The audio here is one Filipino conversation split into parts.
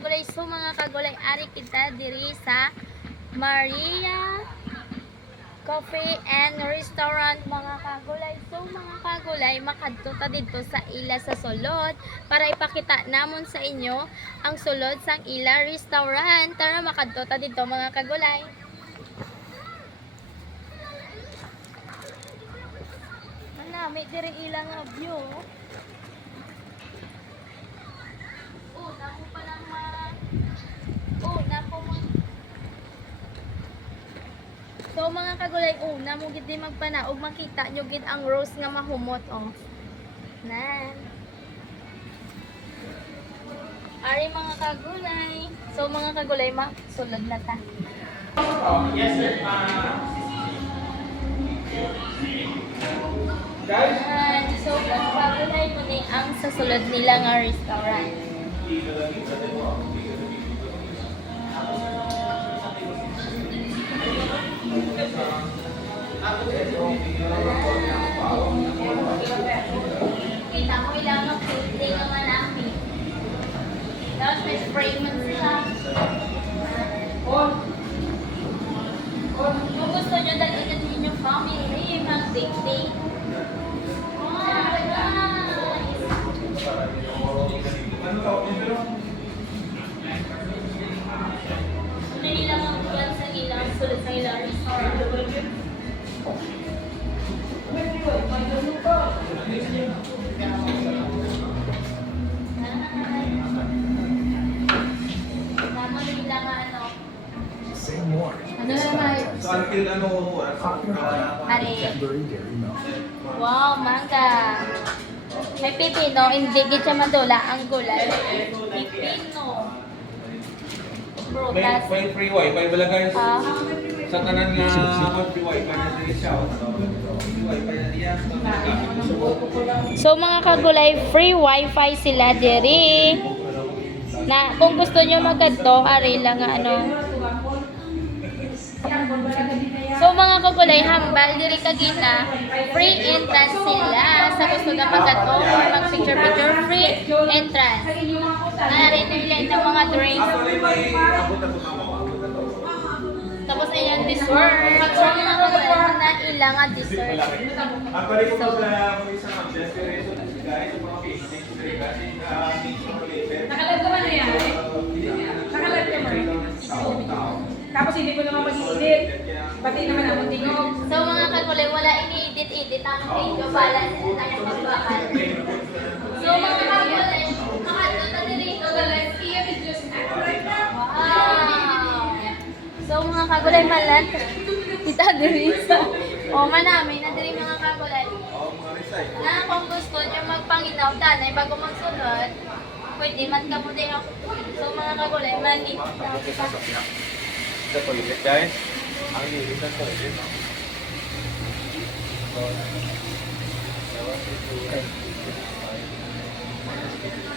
kagulay, so mga kagulay, ari kita diri sa Maria Coffee and Restaurant mga kagulay. So mga kagulay, makadto ta dito sa ila sa sulod para ipakita namon sa inyo ang sulod sang ila restaurant. Tara makadto ta dito mga kagulay. Manami diri ila nga view. Oh, nako pa lang So mga kagulay, una mo gid di magpanaog makita nyo gid ang rose nga mahumot oh. Nan. Ari mga kagulay. So mga kagulay, sulod na ta. Yes sir. Ayan. So mga kagulay mo ni ang sa sulod nila nga restaurant. Kita mo ilang ang filtering ang manami. Tapos may spray man sila. Kung gusto nyo daligan ninyo family, mag-bake-bake. Ano nilang ang buwan sa ilang sulit sa ilang restaurant? Tama nila nga ano? Ano naman? Hari. Wow, mangga. May pipino, hindi gid siya madula ang gulay. Pipino. Prutas. May free wifi pala guys. Ah. Sa kanan nga free wifi na diri siya. Free wifi na diya. So mga kagulay, free wifi sila diri. Na kung gusto nyo magkadto, ari lang nga ano. So mga kagulay, hambal diri kagina, free entrance sila. Sa gusto na magkadto, mag picture free entrance. Ari nila ng mga drinks. Tapos ayun, dessert. So mga kagulay, na ilang nga dessert. So, Nakalag naman na yan. Nakalag naman. Tapos hindi ko naman mag-edit. Pati naman ang tingog. so mga kagulay, wala ini-edit-edit ang video pala sila tayo magbakal. So mga kagulay, makadto ta diri. Wow! So mga kagulay, malat. Kita diri sa manami na diri mga kagulay. Na kung gusto nyo magpanginaw tanay bago magsunod, pwede man ka mo din ako. So mga kagulay, mani. Sa toilet guys. Ang lilit ng toilet.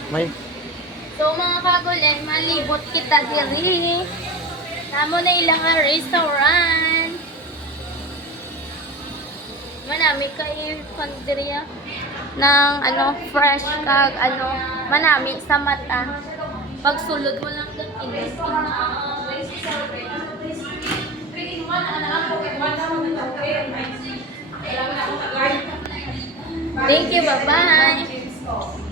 May So mga kagulay, malibot kita diri. Namo na ilang nga restaurant. Manami kay pandiriya ng ano fresh kag ano manami sa mata. Pagsulod mo lang gatin. Thank you, bye-bye.